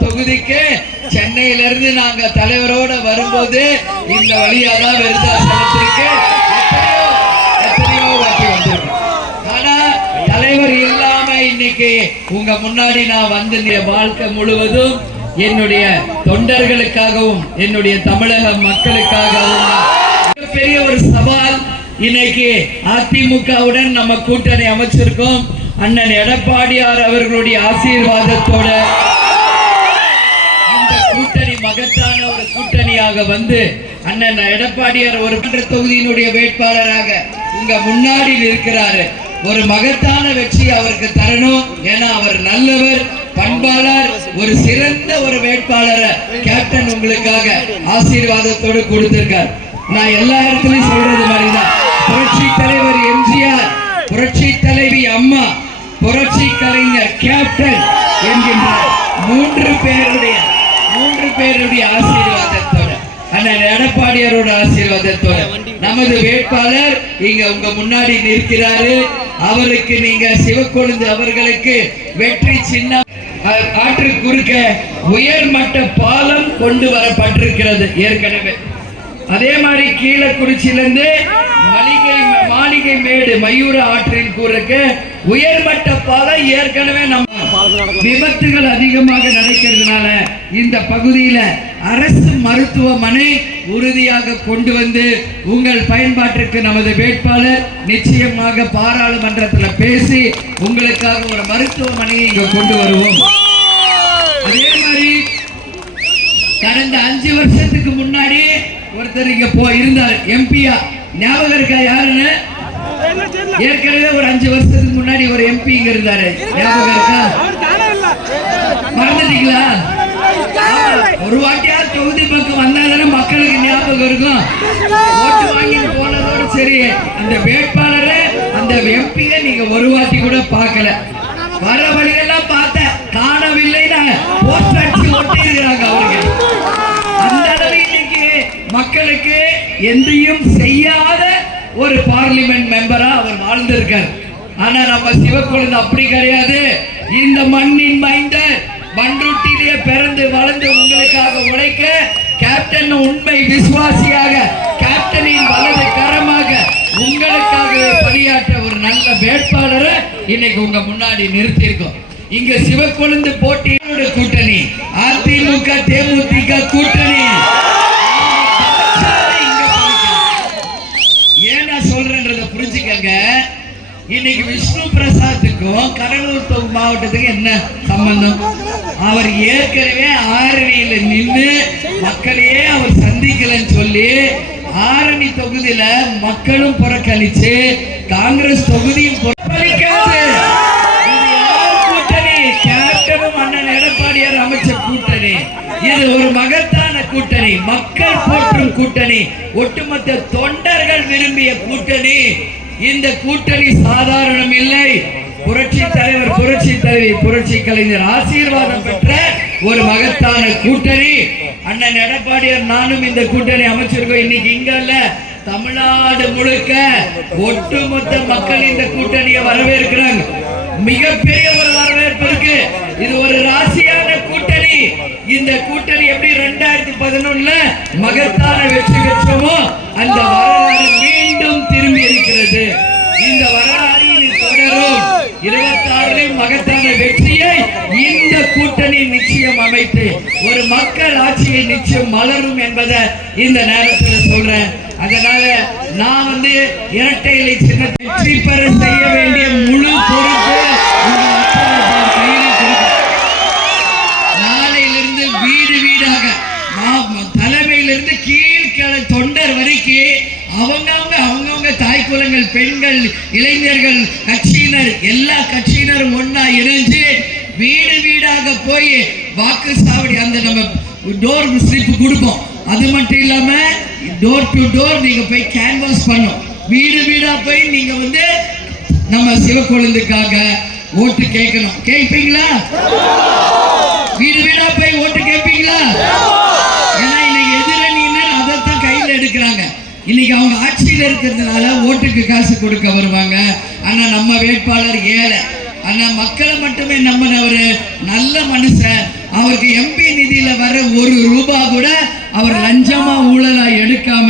தொகுதிக்கு சென்னையில இருந்து நாங்க தலைவரோட வரும்போது இந்த வழியா தான் விருதாசலத்திற்கு எத்தனையோ வாட்டி வந்திருக்கோம். ஆனா தலைவர் இல்லாம இன்னைக்கு உங்க முன்னாடி நான் வந்து வாழ்க்கை முழுவதும் என்னுடைய தொண்டர்களுக்காகவும் என்னுடைய தமிழக மக்களுக்காகவும் பெரிய ஒரு சவால் இன்னைக்கு அதிமுகவுடன் நம்ம கூட்டணி அமைச்சிருக்கோம். அண்ணன் எடப்பாடியார் அவர்களுடைய ஆசீர்வாதத்தோட வேட்பாளராக வந்து அண்ணன் எடப்பாடியார் ஒரு மன்ற தொகுதியினுடைய வேட்பாளராக உங்க முன்னாடி இருக்கிறாரு ஒரு மகத்தான வெற்றி அவருக்கு தரணும். ஏன்னா அவர் நல்லவர் பண்பாளர் ஒரு சிறந்த ஒரு வேட்பாளரை கேப்டன் உங்களுக்காக ஆசீர்வாதத்தோடு கொடுத்திருக்கார். நான் எல்லா இடத்துலயும் சொல்றது மாதிரிதான். புரட்சி தலைவர் எம்ஜிஆர் புரட்சி தலைவி அம்மா புரட்சி கலைஞர் கேப்டன் என்கின்ற மூன்று பேருடைய மூன்று பேருடைய ஆசீர்வாதம். எடப்பாடியாரோட ஆசீர்வாதத்தோட. நமது வேட்பாளர் இங்க உங்க முன்னாடி நிற்கிறாரு. அவருக்கு நீங்க சிவக்கொழுந்து அவர்களுக்கு வெற்றி சின்னம் அஹ், ஆற்று குறுக்க உயர்மட்ட பாலம் கொண்டு வரப்பட்டிருக்கிறது ஏற்கனவே. அதே மாதிரி கீழக்குறிச்சியிலிருந்து மளிகை மாளிகை மேடு மயூர ஆற்றின் குறுக்க உயர்மட்ட பாலம் ஏற்கனவே நம்ம விபத்துகள் அதிகமாக நடக்கிறதுனால இந்த பகுதியில அரசு மருத்துவமனை உறுதியாக கொண்டு வந்து உங்கள் பயன்பாட்டிற்கு நமது வேட்பாளர் நிச்சயமாக பாராளுமன்றத்தில் பேசி உங்களுக்காக ஒரு மருத்துவமனையை இங்க கொண்டு வருவோம். அதே மாதிரி கடந்த அஞ்சு வருஷத்துக்கு முன்னாடி ஒருத்தர் இங்க போ இருந்தார். எம்பியா. ஞாபகம் இருக்கா யாருன்னு? ஏற்கனவே ஒரு அஞ்சு வருஷத்துக்கு முன்னாடி ஒரு எம்பி இங்க இருந்தாரு. ஞாபகம் இருக்கா? மறந்துட்டீங்களா? ஒரு வாட்டியா தொகுதி பக்கம் வந்தாதானே மக்களுக்கு ஞாபகம் இருக்கும். ஓட்டு வாங்கிட்டு போனதோட சரி அந்த வேட்பாளரை அந்த எம்பியை நீங்க ஒரு வாட்டி கூட பார்க்கல. வர வழியெல்லாம் பார்த்தேன் காணவில்லைன்னா போஸ்ட் அடிச்சு ஒட்டி அவங்க அந்த அளவு இன்னைக்கு மக்களுக்கு எந்தையும் செய்யாத ஒரு பார்லிமெண்ட் மெம்பரா அவர் வாழ்ந்திருக்கார். ஆனா நம்ம சிவக்குழந்தை அப்படி கிடையாது. இந்த மண்ணின் மைந்தர் மண்ருட்டிலேயே பிறந்து வளர்ந்து உங்களுக்காக உழைக்க கேப்டன் உண்மை விசுவாசியாக கேப்டனின் வலது கரமாக உங்களுக்காக பணியாற்ற ஒரு நல்ல வேட்பாளரை இன்னைக்கு உங்க முன்னாடி நிறுத்தியிருக்கோம். இங்க சிவக்கொழுந்து போட்டியோட கூட்டணி அதிமுக தேமுதிக கூட்டணி. இன்னைக்கு விஷ்ணு பிரசாத்துக்கும் கடலூர் தொகுதி மாவட்டத்துக்கும் என்ன சம்பந்தம்? அவர் ஏற்கனவே ஆரணியில நின்று மக்களையே அவர் சந்திக்கலன்னு சொல்லி ஆரணி தொகுதியில மக்களும் புறக்கணிச்சு காங்கிரஸ் தொகுதியும் புறக்கணிக்காது கூட்டணி? கேப்டனும் அண்ணன் எடப்பாடியார் அமைச்ச கூட்டணி. இது ஒரு மகத்தான கூட்டணி. மக்கள் போற்றும் கூட்டணி. ஒட்டுமொத்த தொண்டர் விரும்பிய கூட்டணி இந்த கூட்டணி சாதாரணம் இல்லை. புரட்சி தலைவர் புரட்சி தலைவி புரட்சி கலைஞர் ஆசீர்வாதம் பெற்ற ஒரு மகத்தான கூட்டணி. அண்ணன் எடப்பாடியார் நானும் இந்த கூட்டணி அமைச்சிருக்கோம். இன்னைக்கு இங்க இல்ல தமிழ்நாடு முழுக்க ஒட்டுமொத்த மக்கள் இந்த கூட்டணியை வரவேற்கிறாங்க மிகப்பெரிய ஒரு வரவேற்பு இருக்கு. இது ஒரு ராசியான கூட்டணி. இந்த கூட்டணி எப்படி ரெண்டாயிரத்தி பதினொன்னுல மகத்தான வெற்றி பெற்றோமோ அந்த வரலாறு இருக்கிறது இந்த வரலாறு தொடரும். இருபத்தி ஆறிலும் மகத்தான வெற்றியை இந்த கூட்டணி நிச்சயம் அமைத்து ஒரு மக்கள் ஆட்சியை நிச்சயம் மலரும் என்பதை இந்த நேரத்தில் சொல்றேன். அதனால நான் வந்து இரட்டை இலை சின்னத்தை வெற்றி பெற செய்ய வேண்டிய முழு பொறுப்பு நாளையிலிருந்து வீடு வீடாக நாம் தலைமையிலிருந்து கீழே கீழ்கடை தொண்டர் வரைக்கும் அவங்கவுங்க அவங்கவுங்க தாய் குலங்கள் பெண்கள் இளைஞர்கள் கட்சியினர் எல்லா கட்சியினரும் ஒன்னா இணைஞ்சு வீடு வீடாக போய் வாக்கு சாவடி அந்த நம்ம டோர் ஸ்லிப் கொடுப்போம். அது மட்டும் இல்லாம டோர் டு டோர் நீங்க போய் கேன்வாஸ் பண்ணும். வீடு வீடா போய் நீங்க வந்து நம்ம சிவக்கொழுந்துக்காக ஓட்டு கேட்கணும். கேட்பீங்களா? வீடு வீடா போய் ஓட்டு கேட்பீங்களா? இன்னைக்கு அவங்க ஆட்சியில் இருக்கிறதுனால ஓட்டுக்கு காசு கொடுக்க வருவாங்க. ஆனா நம்ம வேட்பாளர் ஏழை. ஆனா மக்களை மட்டுமே நம்பினவர் நல்ல மனுஷன். அவருக்கு எம்பி நிதியில வர ஒரு ரூபா கூட அவர் லஞ்சமா ஊழலா எடுக்காம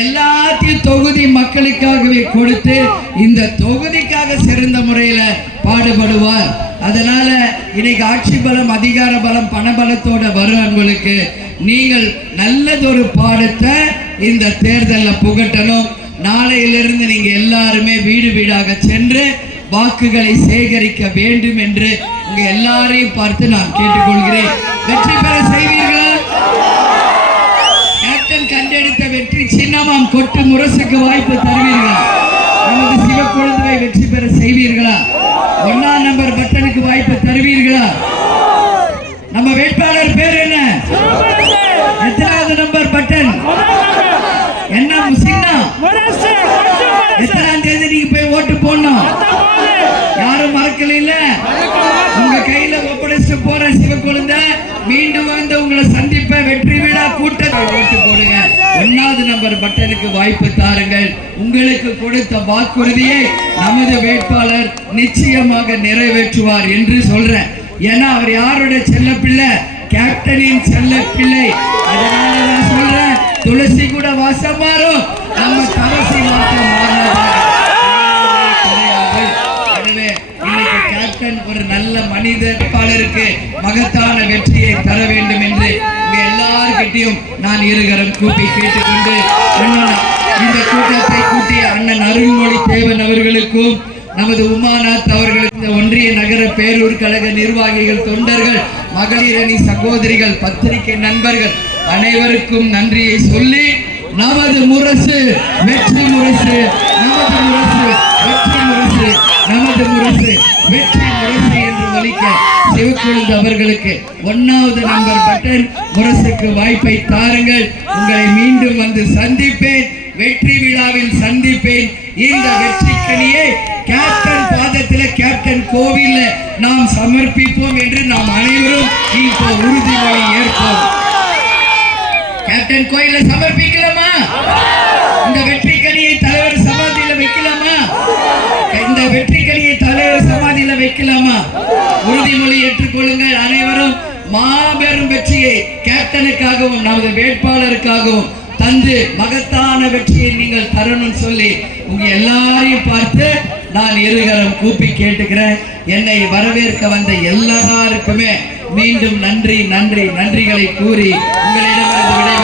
எல்லாத்தையும் தொகுதி மக்களுக்காகவே கொடுத்து இந்த தொகுதிக்காக சிறந்த முறையில பாடுபடுவார். அதனால இன்னைக்கு ஆட்சி பலம் அதிகார பலம் பண பலத்தோட வரும் அன்பளுக்கு நீங்கள் நல்லதொரு பாடத்தை இந்த தேர்தலில் புகட்டணும். நாளையிலிருந்து நீங்க எல்லாருமே வீடு வீடாக சென்று வாக்குகளை சேகரிக்க வேண்டும் என்று உங்க எல்லாரையும் பார்த்து நான் கேட்டுக்கொள்கிறேன். வெற்றி பெற செய்வீர்களா? கேப்டன் கண்டெடுத்த வெற்றி சின்னமாம் கொட்டு முரசுக்கு வாய்ப்பு தருவீர்களா? தருவீர்களா நம்ம வேட்பாளர் பேர் என்ன? எத்தனாவது நம்பர் பட்டன் என்ன முசின்னா? எத்தனாம் தேதி நீங்க போய் ஓட்டு போடணும்? யாரும் மறக்கல இல்ல? உங்க கையில ஒப்படைச்சு போற சிவக்குழுந்த மீண்டும் வந்து உங்களை சந்திப்ப வெற்றி விழா கூட்டத்தை ஓட்டு போடுங்க. ஒன்னாவது நம்பர் பட்டனுக்கு வாய்ப்பு தாருங்கள். உங்களுக்கு கொடுத்த வாக்குறுதியை நமது வேட்பாளர் நிச்சயமாக நிறைவேற்றுவார் என்று சொல்றேன். ஏன்னா அவர் யாரோட செல்ல பிள்ளை கேப்டனின் செல்ல பிள்ளை அதனால நான் சொல்றேன் துளசி கூட வாசம் மாறும். நம்ம தரசி மாற்றம் எனவே இன்னைக்கு கேப்டன் ஒரு நல்ல மனித வேட்பாளருக்கு மகத்தான வெற்றியை தர வேண்டும் என்று இங்க எல்லார்கிட்டையும் நான் இருகரம் கூப்பி கேட்டுக்கொண்டு இந்த கூட்டத்தை கூட்டிய அண்ணன் அருள்மொழி தேவன் அவர்களுக்கும் நமது உமாநாத் அவர்களுக்கு இந்த ஒன்றிய நகர பேரூர் கழக நிர்வாகிகள் தொண்டர்கள் மகளிரணி சகோதரிகள் பத்திரிகை நண்பர்கள் அனைவருக்கும் நன்றியை சொல்லி நமது முரசு வெற்றி முரசு நமது முரசு வெற்றி முரசு நமது முரசு வெற்றி முரசு என்று ஒலிக்க சிவக்குழுந்து அவர்களுக்கு ஒன்னாவது நம்பர் பட்டன். முரசுக்கு வாய்ப்பை தாருங்கள். உங்களை மீண்டும் வந்து சந்திப்பேன். வெற்றி விழாவில் சந்திப்பேன். இந்த வெற்றிக்கனியை கேப்டன் பாதத்தில் கேப்டன் கோவில நாம் சமர்ப்பிப்போம் என்று நாம் அனைவரும் இப்போ உறுதிமொழி ஏற்போம். கேப்டன் கோயில சமர்ப்பிக்கலாமா? இந்த வெற்றி கனியை தலைவர் சமாதியில வைக்கலாமா? இந்த வெற்றி கனியை தலைவர் சமாதியில வைக்கலாமா? உறுதிமொழி ஏற்றுக்கொள்ளுங்கள் அனைவரும். மாபெரும் வெற்றியை கேப்டனுக்காகவும் நமது வேட்பாளருக்காகவும் தந்து மகத்தான வெற்றியை நீங்கள் தரணும் சொல்லி உங்க எல்லாரையும் பார்த்து நான் இருகரம் கூப்பி கேட்டுக்கிறேன். என்னை வரவேற்க வந்த எல்லாருக்குமே மீண்டும் நன்றி நன்றி நன்றிகளை கூறி உங்களிடமிருந்து விடை